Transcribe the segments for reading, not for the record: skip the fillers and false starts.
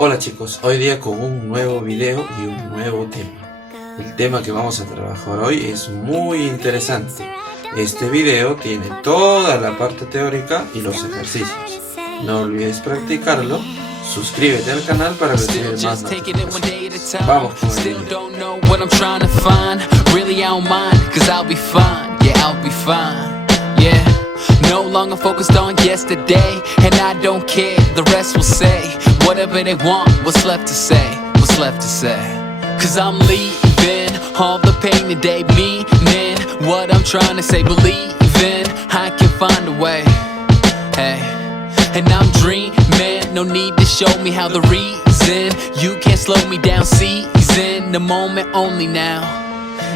Hola chicos, hoy día con un nuevo video y un nuevo tema. El tema que vamos a trabajar hoy es muy interesante. Este video tiene toda la parte teórica y los ejercicios. No olvides practicarlo. Suscríbete al canal para recibir más notificaciones. Vamos con el video. No longer focused on yesterday, and I don't care, the rest will say whatever they want, what's left to say, what's left to say. Cause I'm leaving all the pain that they meaning what I'm trying to say, believing I can find a way, hey. And I'm dreaming, no need to show me how the reason you can't slow me down, season the moment only now,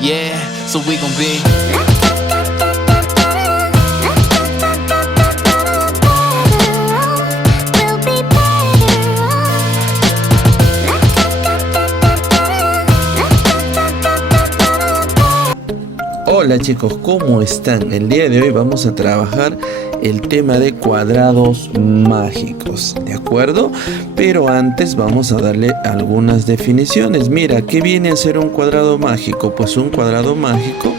yeah, so we gon' be Hola chicos, ¿cómo están? El día de hoy vamos a trabajar el tema de cuadrados mágicos, ¿de acuerdo? Pero antes vamos a darle algunas definiciones. Mira, ¿qué viene a ser un cuadrado mágico? Pues un cuadrado mágico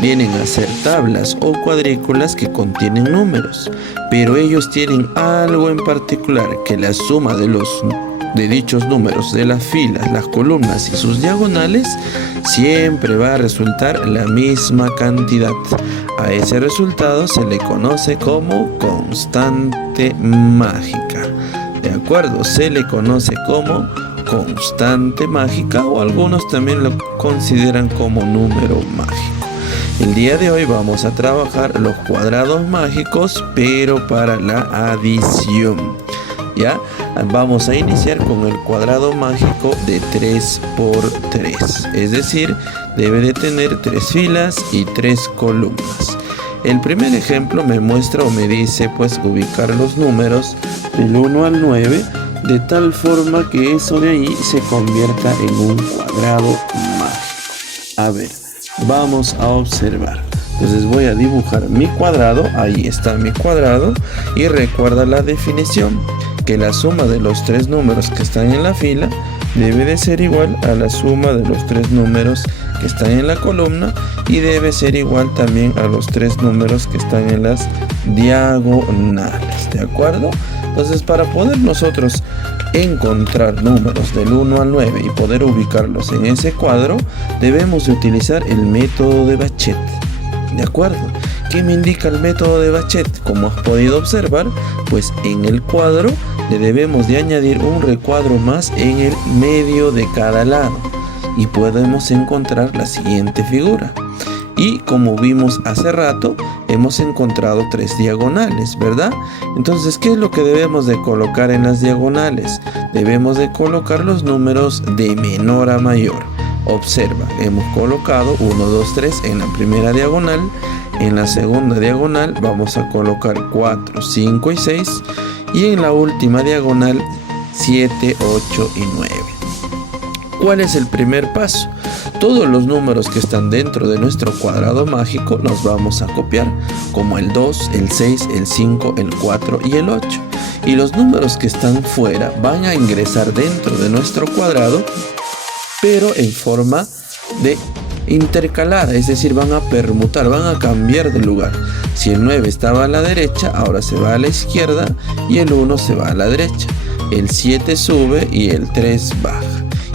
vienen a ser tablas o cuadrículas que contienen números, pero ellos tienen algo en particular, que la suma de dichos números de las filas, las columnas y sus diagonales siempre va a resultar la misma cantidad. A ese resultado se le conoce como constante mágica. ¿De acuerdo? Se le conoce como constante mágica o algunos también lo consideran como número mágico. El día de hoy vamos a trabajar los cuadrados mágicos, pero para la adición. ¿Ya? Vamos a iniciar con el cuadrado mágico de 3 por 3, es decir, debe de tener 3 filas y 3 columnas. El primer ejemplo me muestra o me dice pues ubicar los números del 1 al 9 de tal forma que eso de ahí se convierta en un cuadrado mágico. A ver, vamos a observar. Entonces voy a dibujar mi cuadrado, ahí está mi cuadrado, y recuerda la definición, que la suma de los 3 números que están en la fila debe de ser igual a la suma de los 3 números que están en la columna y debe ser igual también a los 3 números que están en las diagonales, ¿de acuerdo? Entonces, para poder nosotros encontrar números del 1 al 9 y poder ubicarlos en ese cuadro, debemos de utilizar el método de Bachet. ¿De acuerdo? ¿Qué me indica el método de Bachet? Como has podido observar, pues en el cuadro le debemos de añadir un recuadro más en el medio de cada lado y podemos encontrar la siguiente figura. Y como vimos hace rato, hemos encontrado 3 diagonales, ¿verdad? Entonces, ¿qué es lo que debemos de colocar en las diagonales? Debemos de colocar los números de menor a mayor. Observa, hemos colocado 1, 2, 3 en la primera diagonal. En la segunda diagonal vamos a colocar 4, 5 y 6. Y en la última diagonal 7, 8 y 9. ¿Cuál es el primer paso? Todos los números que están dentro de nuestro cuadrado mágico los vamos a copiar, como el 2, el 6, el 5, el 4 y el 8. Y los números que están fuera van a ingresar dentro de nuestro cuadrado, pero en forma de intercalada, es decir, van a permutar, van a cambiar de lugar. Si el 9 estaba a la derecha, ahora se va a la izquierda y el 1 se va a la derecha. El 7 sube y el 3 baja.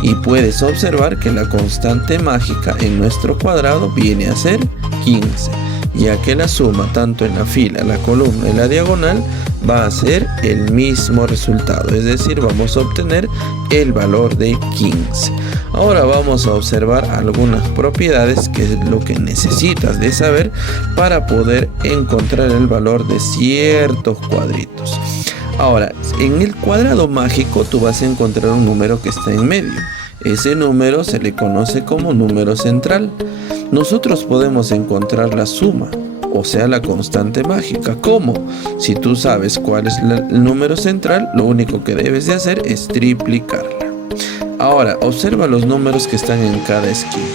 Y puedes observar que la constante mágica en nuestro cuadrado viene a ser 15, ya que la suma tanto en la fila, la columna y la diagonal va a ser el mismo resultado, es decir, vamos a obtener el valor de 15. Ahora vamos a observar algunas propiedades que es lo que necesitas de saber para poder encontrar el valor de ciertos cuadritos. Ahora, en el cuadrado mágico tú vas a encontrar un número que está en medio. Ese número se le conoce como número central. Nosotros podemos encontrar la suma, o sea, la constante mágica. ¿Cómo? Si tú sabes cuál es el número central, lo único que debes de hacer es triplicarla. Ahora, observa los números que están en cada esquina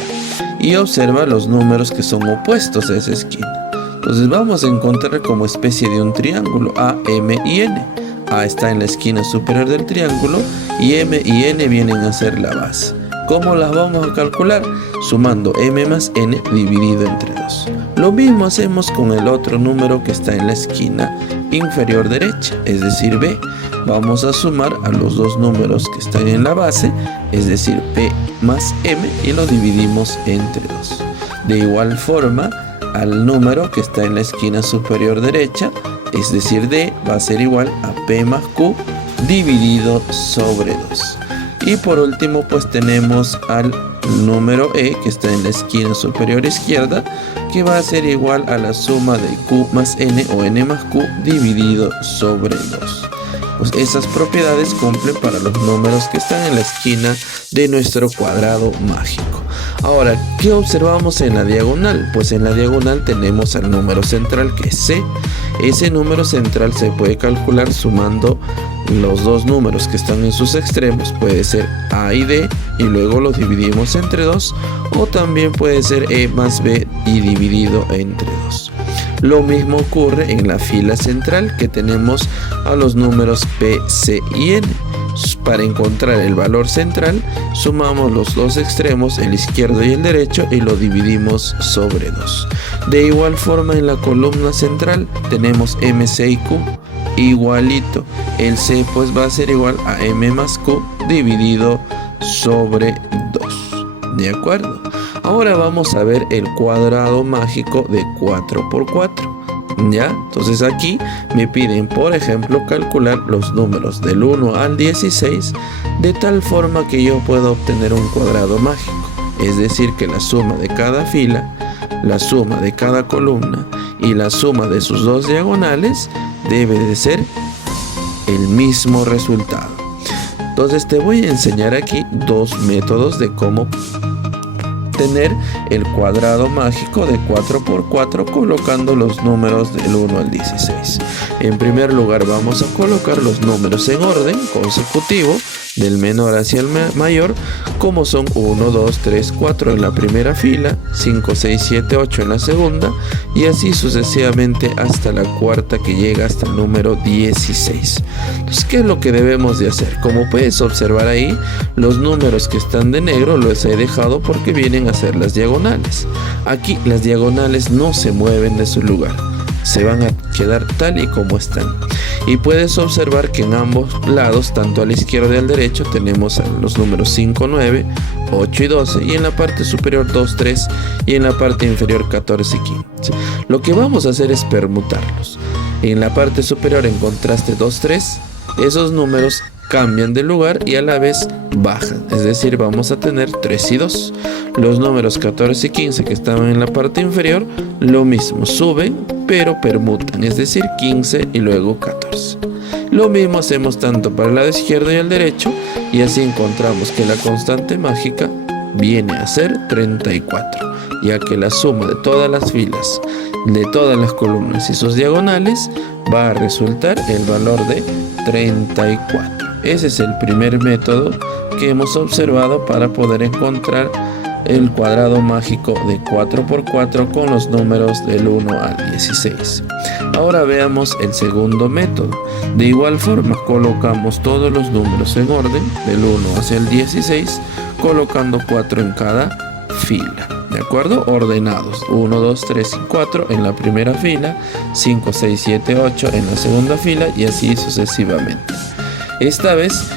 y observa los números que son opuestos a esa esquina. Entonces vamos a encontrar como especie de un triángulo A, M y N. A está en la esquina superior del triángulo y M y N vienen a ser la base. ¿Cómo las vamos a calcular? Sumando M más N dividido entre 2. Lo mismo hacemos con el otro número que está en la esquina inferior derecha, es decir, B. Vamos a sumar a los dos números que están en la base, es decir, P más M, y lo dividimos entre 2. De igual forma, al número que está en la esquina superior derecha, es decir, D, va a ser igual a P más Q dividido sobre 2. Y por último, pues tenemos al número E que está en la esquina superior izquierda, que va a ser igual a la suma de Q más N o N más Q dividido sobre 2. Pues esas propiedades cumplen para los números que están en la esquina de nuestro cuadrado mágico. Ahora, ¿qué observamos en la diagonal? Pues en la diagonal tenemos al número central, que es C. Ese número central se puede calcular sumando los dos números que están en sus extremos. Puede ser A y D y luego los dividimos entre 2, o también puede ser E más B y dividido entre 2. Lo mismo ocurre en la fila central, que tenemos a los números P, C y N. Para encontrar el valor central, sumamos los dos extremos, el izquierdo y el derecho, y lo dividimos sobre 2. De igual forma, en la columna central tenemos M, C y Q igualito. El C pues va a ser igual a M más Q dividido sobre 2. ¿De acuerdo? Ahora vamos a ver el cuadrado mágico de 4×4. ¿Ya? Entonces aquí me piden, por ejemplo, calcular los números del 1 al 16 de tal forma que yo pueda obtener un cuadrado mágico. Es decir, que la suma de cada fila, la suma de cada columna y la suma de sus dos diagonales debe de ser el mismo resultado. Entonces te voy a enseñar aquí dos métodos de cómo tener el cuadrado mágico de 4×4 colocando los números del 1 al 16. En primer lugar, vamos a colocar los números en orden consecutivo del menor hacia el mayor, como son 1, 2, 3, 4 en la primera fila, 5, 6, 7, 8 en la segunda, y así sucesivamente hasta la cuarta, que llega hasta el número 16. Entonces, ¿qué es lo que debemos de hacer? Como puedes observar ahí, los números que están de negro los he dejado porque vienen a ser las diagonales. Aquí las diagonales no se mueven de su lugar, se van a quedar tal y como están. Y puedes observar que en ambos lados, tanto a la izquierda y al derecho, tenemos los números 5, 9, 8 y 12, y en la parte superior 2, 3, y en la parte inferior 14 y 15. Lo que vamos a hacer es permutarlos. En la parte superior encontraste 2, 3, esos números cambian de lugar y a la vez bajan, es decir, vamos a tener 3 y 2. Los números 14 y 15 que estaban en la parte inferior, lo mismo, suben pero permutan, es decir, 15 y luego 14. Lo mismo hacemos tanto para el lado izquierdo y el derecho, y así encontramos que la constante mágica viene a ser 34, ya que la suma de todas las filas, de todas las columnas y sus diagonales va a resultar el valor de 34. Ese es el primer método que hemos observado para poder encontrar el cuadrado mágico de 4×4 con los números del 1 al 16. Ahora veamos el segundo método. De igual forma, colocamos todos los números en orden del 1 hacia el 16, colocando 4 en cada fila. ¿De acuerdo? Ordenados. 1, 2, 3 y 4 en la primera fila, 5, 6, 7, 8 en la segunda fila, y así sucesivamente. Esta vez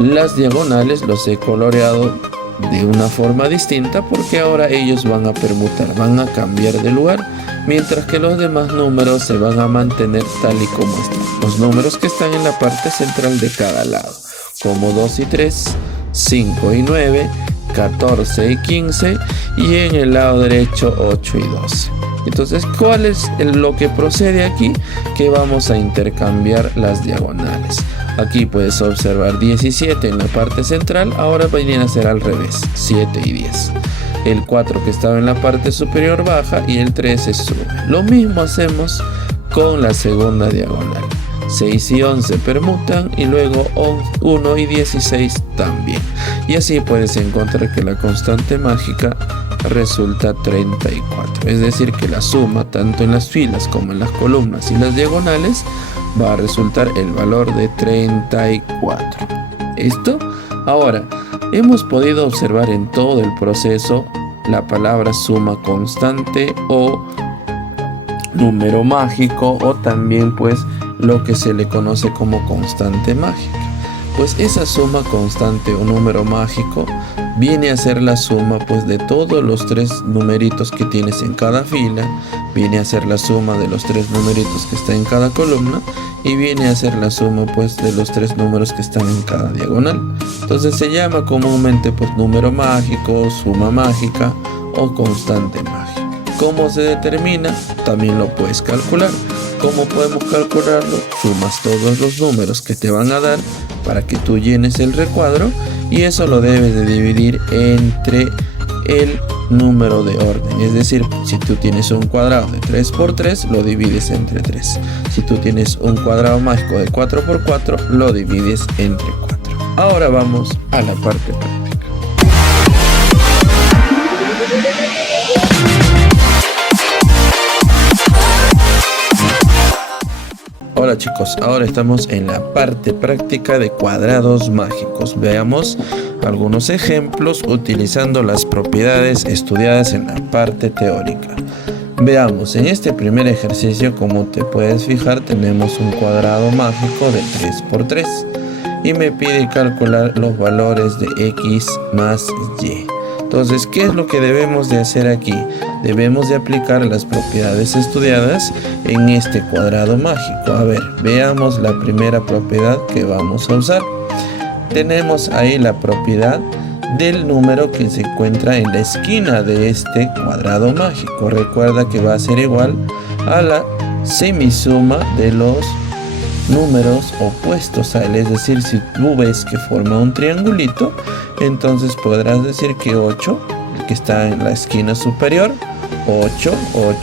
las diagonales los he coloreado de una forma distinta porque ahora ellos van a permutar, van a cambiar de lugar, mientras que los demás números se van a mantener tal y como están. Los números que están en la parte central de cada lado, como 2 y 3, 5 y 9, 14 y 15, y en el lado derecho 8 y 12. Entonces, ¿cuál es lo que procede aquí? Que vamos a intercambiar las diagonales. Aquí puedes observar 17 en la parte central, ahora vienen a ser al revés, 7 y 10. El 4 que estaba en la parte superior baja y el 13 sube. Lo mismo hacemos con la segunda diagonal. 6 y 11 permutan y luego 1 y 16 también. Y así puedes encontrar que la constante mágica resulta 34. Es decir, que la suma tanto en las filas como en las columnas y las diagonales va a resultar el valor de 34. ¿Listo? Ahora, hemos podido observar en todo el proceso la palabra suma constante o número mágico, o también pues lo que se le conoce como constante mágica. Pues esa suma constante o número mágico viene a ser la suma pues de todos los tres numeritos que tienes en cada fila, viene a ser la suma de los tres numeritos que están en cada columna y viene a ser la suma pues de los tres números que están en cada diagonal. Entonces se llama comúnmente pues número mágico, suma mágica o constante mágica. ¿Cómo se determina? También lo puedes calcular. ¿Cómo podemos calcularlo? Sumas todos los números que te van a dar para que tú llenes el recuadro, y eso lo debes de dividir entre el número de orden. Es decir, si tú tienes un cuadrado de 3 por 3, lo divides entre 3. Si tú tienes un cuadrado mágico de 4 por 4, lo divides entre 4. Ahora vamos a la parte práctica. Hola chicos, ahora estamos en la parte práctica de cuadrados mágicos. Veamos algunos ejemplos utilizando las propiedades estudiadas en la parte teórica. Veamos, en este primer ejercicio, como te puedes fijar, tenemos un cuadrado mágico de 3 por 3 y me pide calcular los valores de x más y. Entonces, ¿qué es lo que debemos de hacer aquí? Debemos de aplicar las propiedades estudiadas en este cuadrado mágico. A ver, veamos la primera propiedad que vamos a usar. Tenemos ahí la propiedad del número que se encuentra en la esquina de este cuadrado mágico. Recuerda que va a ser igual a la semisuma de los números opuestos a él. Es decir, si tú ves que forma un triangulito, entonces podrás decir que 8, que está en la esquina superior, 8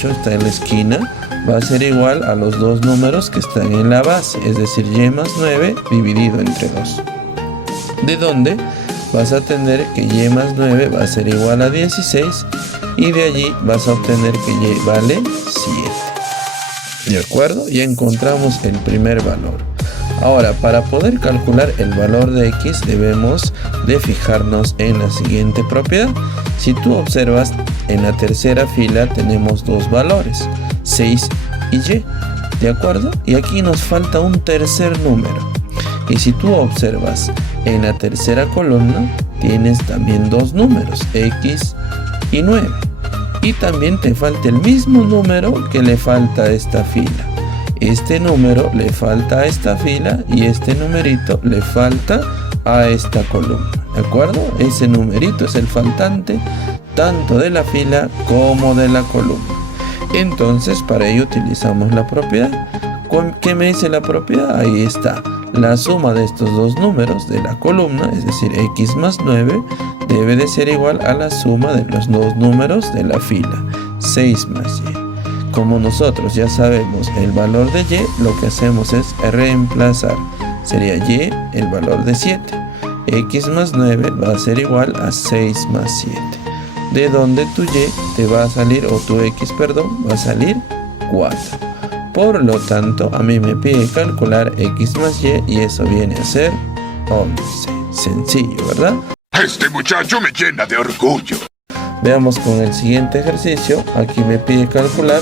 está en la esquina, va a ser igual a los dos números que están en la base, es decir, y más 9 dividido entre 2. De donde vas a tener que y más 9 va a ser igual a 16, y de allí vas a obtener que y vale 7. ¿De acuerdo? Ya encontramos el primer valor. Ahora, para poder calcular el valor de x, debemos de fijarnos en la siguiente propiedad. Si tú observas, en la tercera fila tenemos dos valores, 6 y y. ¿De acuerdo? Y aquí nos falta un tercer número. Y si tú observas, en la tercera columna tienes también dos números, x y 9. Y también te falta el mismo número que le falta a esta fila. Este número le falta a esta fila y este numerito le falta a esta columna. ¿De acuerdo? Ese numerito es el faltante tanto de la fila como de la columna. Entonces, para ello utilizamos la propiedad. ¿Qué me dice la propiedad? Ahí está. La suma de estos dos números de la columna, es decir, x más 9, debe de ser igual a la suma de los dos números de la fila, 6 más y. Como nosotros ya sabemos el valor de y, lo que hacemos es reemplazar. Sería y el valor de 7. X más 9 va a ser igual a 6 más 7. De donde tu y te va a salir, o tu x, perdón, va a salir 4. Por lo tanto, a mí me pide calcular x más y eso viene a ser 11. Sencillo, ¿verdad? Este muchacho me llena de orgullo. Veamos con el siguiente ejercicio. Aquí me pide calcular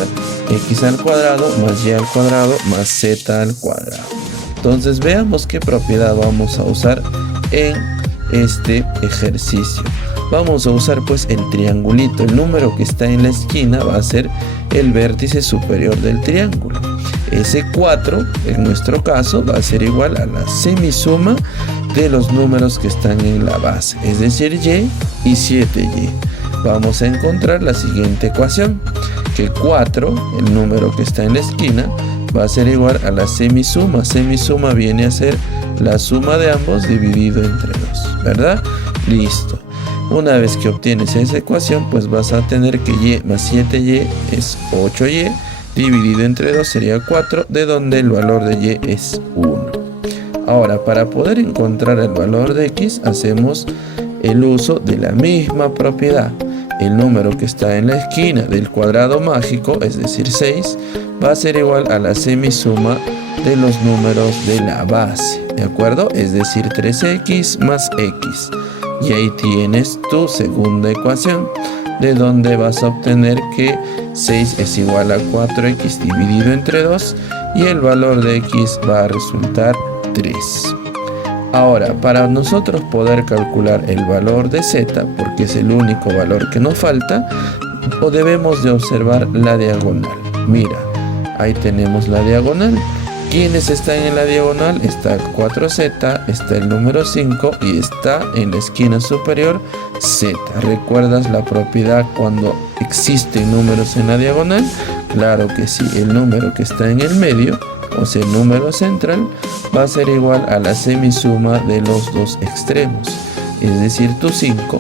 x al cuadrado más y al cuadrado más z al cuadrado. Entonces veamos qué propiedad vamos a usar en este ejercicio. Vamos a usar pues el triangulito. El número que está en la esquina va a ser el vértice superior del triángulo. Ese 4, en nuestro caso, va a ser igual a la semisuma de los números que están en la base, es decir, y 7y. Vamos a encontrar la siguiente ecuación, que 4, el número que está en la esquina, va a ser igual a la semisuma. Semisuma viene a ser la suma de ambos dividido entre 2, ¿verdad? Listo. Una vez que obtienes esa ecuación, pues vas a tener que y más 7y es 8y, dividido entre 2 sería 4, de donde el valor de y es 1. Ahora, para poder encontrar el valor de x, hacemos el uso de la misma propiedad. El número que está en la esquina del cuadrado mágico, es decir 6, va a ser igual a la semisuma de los números de la base, ¿de acuerdo? Es decir 3x más x. Y ahí tienes tu segunda ecuación, de donde vas a obtener que 6 es igual a 4x dividido entre 2 y el valor de x va a resultar 3. Ahora, para nosotros poder calcular el valor de z, porque es el único valor que nos falta, debemos de observar la diagonal. Mira, ahí tenemos la diagonal. ¿Quiénes están en la diagonal? Está 4z, está el número 5 y está en la esquina superior z. ¿Recuerdas la propiedad cuando existen números en la diagonal? Claro que sí, el número que está en el medio, o sea el número central, va a ser igual a la semisuma de los dos extremos. Es decir, tu 5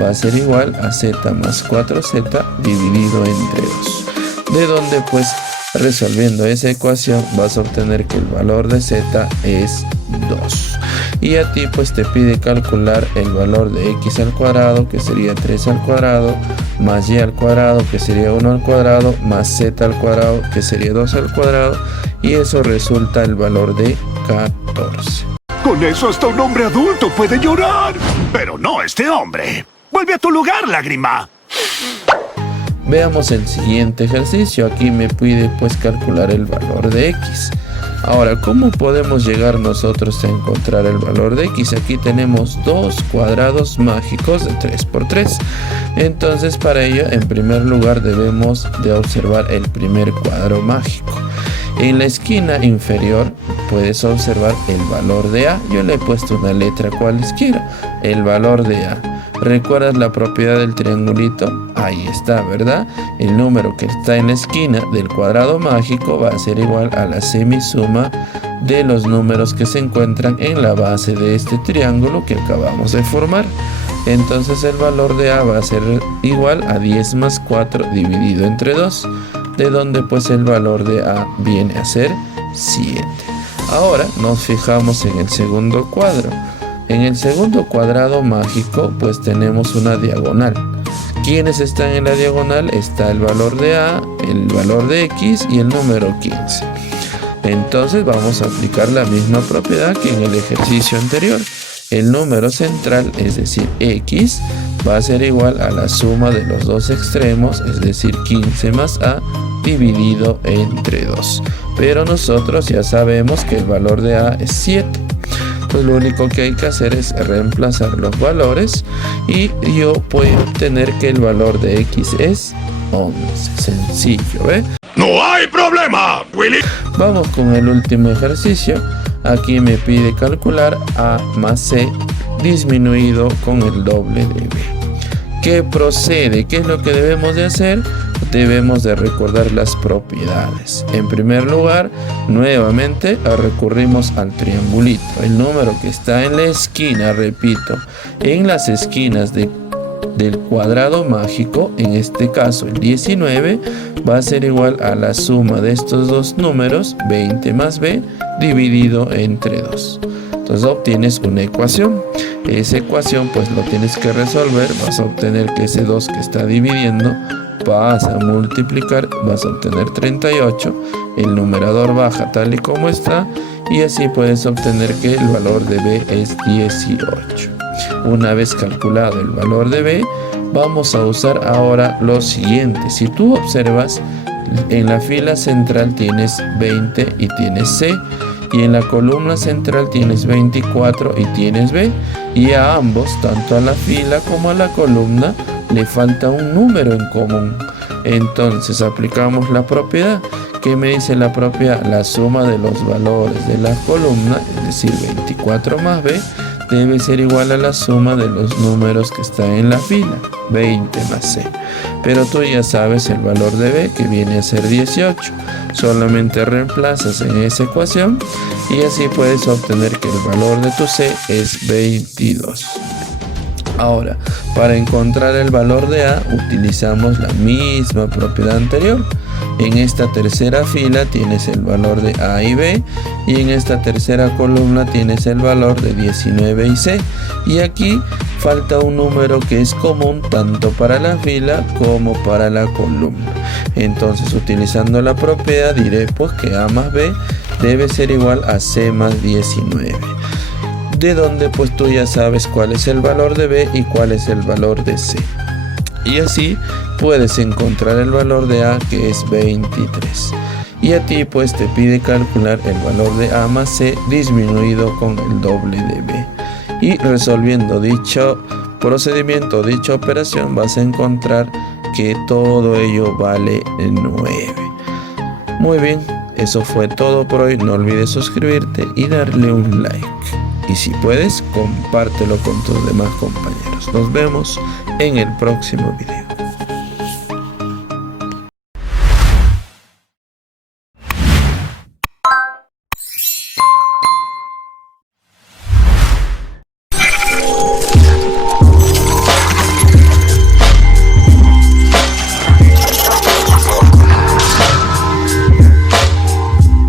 va a ser igual a z más 4z dividido entre 2. De donde pues resolviendo esa ecuación vas a obtener que el valor de z es 2. Y a ti pues te pide calcular el valor de x al cuadrado, que sería 3 al cuadrado, más y al cuadrado, que sería 1 al cuadrado, más z al cuadrado, que sería 2 al cuadrado, y eso resulta el valor de 14. Con eso hasta un hombre adulto puede llorar. Pero no este hombre. Vuelve a tu lugar, lágrima. Veamos el siguiente ejercicio. Aquí me pide pues calcular el valor de x. Ahora, ¿cómo podemos llegar nosotros a encontrar el valor de x? Aquí tenemos dos cuadrados mágicos de 3 por 3. Entonces, para ello, en primer lugar, debemos de observar el primer cuadro mágico. En la esquina inferior puedes observar el valor de a. Yo le he puesto una letra cualesquiera. El valor de a. ¿Recuerdas la propiedad del triangulito? Ahí está, ¿verdad? El número que está en la esquina del cuadrado mágico va a ser igual a la semisuma de los números que se encuentran en la base de este triángulo que acabamos de formar. Entonces el valor de a va a ser igual a 10 más 4 dividido entre 2, de donde pues el valor de a viene a ser 7. Ahora nos fijamos en el segundo cuadro. En el segundo cuadrado mágico pues tenemos una diagonal. ¿Quiénes están en la diagonal? Está el valor de a, el valor de x y el número 15. Entonces vamos a aplicar la misma propiedad que en el ejercicio anterior. El número central, es decir x, va a ser igual a la suma de los dos extremos, es decir 15 más a dividido entre 2. Pero nosotros ya sabemos que el valor de a es 7. Pues lo único que hay que hacer es reemplazar los valores y yo puedo obtener que el valor de x es 11. Sencillo, ¿ve? ¡No hay problema, Willy! Vamos con el último ejercicio. Aquí me pide calcular a más c disminuido con el doble de b. ¿Qué procede? ¿Qué es lo que debemos de hacer? Debemos de recordar las propiedades. En primer lugar, nuevamente recurrimos al triangulito. El número que está en la esquina, repito, en las esquinas del cuadrado mágico, en este caso el 19, va a ser igual a la suma de estos dos números, 20 más b, dividido entre 2. Entonces obtienes una ecuación. Esa ecuación pues lo tienes que resolver. Vas a obtener que ese 2 que está dividiendo vas a multiplicar, vas a obtener 38. El numerador baja tal y como está y así puedes obtener que el valor de b es 18. Una vez calculado el valor de b, vamos a usar ahora lo siguiente. Si tú observas, en la fila central tienes 20 y tienes c, y en la columna central tienes 24 y tienes b, y a ambos, tanto a la fila como a la columna, le falta un número en común. Entonces aplicamos la propiedad. ¿Qué me dice la propiedad? La suma de los valores de la columna, es decir 24 más b, debe ser igual a la suma de los números que están en la fila, 20 más c. Pero tú ya sabes el valor de b, que viene a ser 18. Solamente reemplazas en esa ecuación y así puedes obtener que el valor de tu c es 22. Ahora, para encontrar el valor de A utilizamos la misma propiedad anterior. En esta tercera fila tienes el valor de A y B, y en esta tercera columna tienes el valor de 19 y C. Y aquí falta un número que es común tanto para la fila como para la columna. Entonces, utilizando la propiedad, diré pues que A más B debe ser igual a C más 19. De donde pues tú ya sabes cuál es el valor de B y cuál es el valor de C. Y así puedes encontrar el valor de A, que es 23. Y a ti pues te pide calcular el valor de A más C disminuido con el doble de B. Y resolviendo dicho procedimiento, dicha operación, vas a encontrar que todo ello vale 9. Muy bien, eso fue todo por hoy. No olvides suscribirte y darle un like. Y si puedes, compártelo con tus demás compañeros. Nos vemos en el próximo video.